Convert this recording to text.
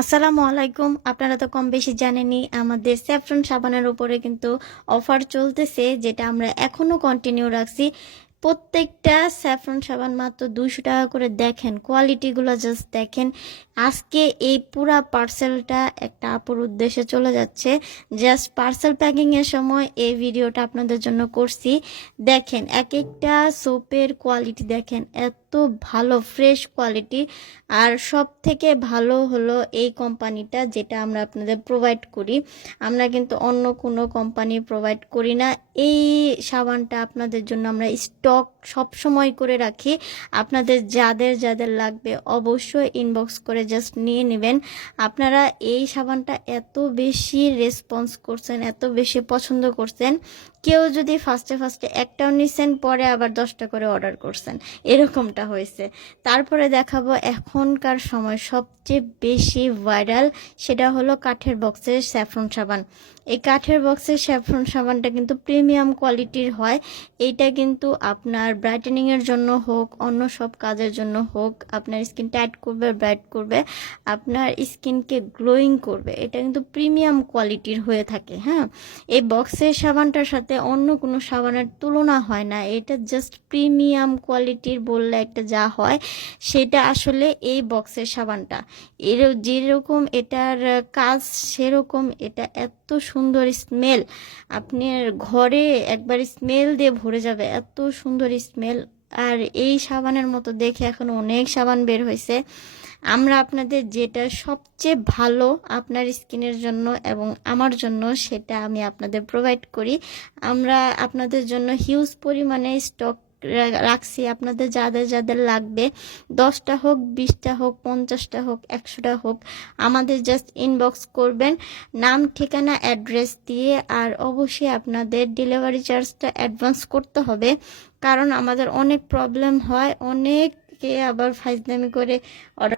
আসসালামু আলাইকুম। আপনারা তো কম বেশি জানেনই আমাদের স্যাফরন সাবানের উপরে কিন্তু অফার চলতেছে, যেটা আমরা এখনো কন্টিনিউ রাখছি। প্রত্যেকটা স্যাফরন সাবান মাত্র 200 টাকা করে। দেখেন কোয়ালিটিগুলো, জাস্ট দেখেন। আজকে এই পুরা পার্সেলটা একটা আপুর উদ্দেশ্যে চলে যাচ্ছে। জাস্ট পার্সেল প্যাকিংয়ের সময় এই ভিডিওটা আপনাদের জন্য করছি। দেখেন এক একটা সোপের কোয়ালিটি, দেখেন এত ভালো ফ্রেশ কোয়ালিটি। আর সব থেকে ভালো হলো এই কোম্পানিটা, যেটা আমরা আপনাদের প্রোভাইড করি। আমরা কিন্তু অন্য কোনো কোম্পানি প্রোভাইড করি না। এই সাবানটা আপনাদের জন্য আমরা স্টক সব সময় করে রাখি। আপনাদের যাদের যাদের লাগবে অবশ্যই ইনবক্স করে জাস্ট নিয়ে নেবেন। আপনারা এই সাবানটা এত বেশি রেসপন্স করছেন, এত বেশি পছন্দ করছেন। কেউ যদি ফার্স্টে ফার্স্টে একটাও নিছেন, পরে আবার 10টা করে অর্ডার করছেন, এরকমটা হয়েছে। তারপরে দেখাবো এখনকার সময় সবচেয়ে বেশি ভাইরাল, সেটা হলো কাঠের বক্সের স্যাফরন সাবান। এই কাঠের বক্সের স্যাফরন সাবানটা কিন্তু প্রিমিয়াম কোয়ালিটির হয়। এইটা কিন্তু আপনার ব্রাইটেনিংয়ের জন্য হোক, অন্য সব কাজের জন্য হোক, আপনার স্কিন টাইট করবে, ব্রাইট করবে, আপনার স্কিনকে গ্লোয়িং করবে। এটা কিন্তু প্রিমিয়াম কোয়ালিটির হয়ে থাকে। হ্যাঁ, এই বক্সের সাবানটার সাথে অন্য কোনো সাবানের তুলনা হয় না। এটা জাস্ট প্রিমিয়াম কোয়ালিটির বললে একটা যা হয়, সেটা আসলে এই বক্সের সাবানটা। যেরকম এটার কাজ, সেরকম এটা এত সুন্দর স্মেল। আপনার ঘরে একবার স্মেল দিয়ে ভরে যাবে, এত সুন্দর স্মেল। আর এই সাবানের মতো দেখে এখন অনেক সাবান বের হয়েছে। আমরা আপনাদের যেটা সবচেয়ে ভালো আপনার স্কিনের জন্য এবং আমার জন্য, সেটা আমি আপনাদের প্রোভাইড করি। আমরা আপনাদের জন্য হিউজ পরিমাণে স্টক রাখছি। আপনাদের যাদের যাদের লাগবে, 10টা হোক, 20টা হোক, 50টা হোক, 100টা হোক, আমাদের জাস্ট ইনবক্স করবেন নাম, ঠিকানা, অ্যাড্রেস দিয়ে। আর অবশ্যই আপনাদের ডেলিভারি চার্জটা অ্যাডভান্স করতে হবে, কারণ আমাদের অনেক প্রবলেম হয়, অনেকে আবার ফাইজলামি করে অর্ডার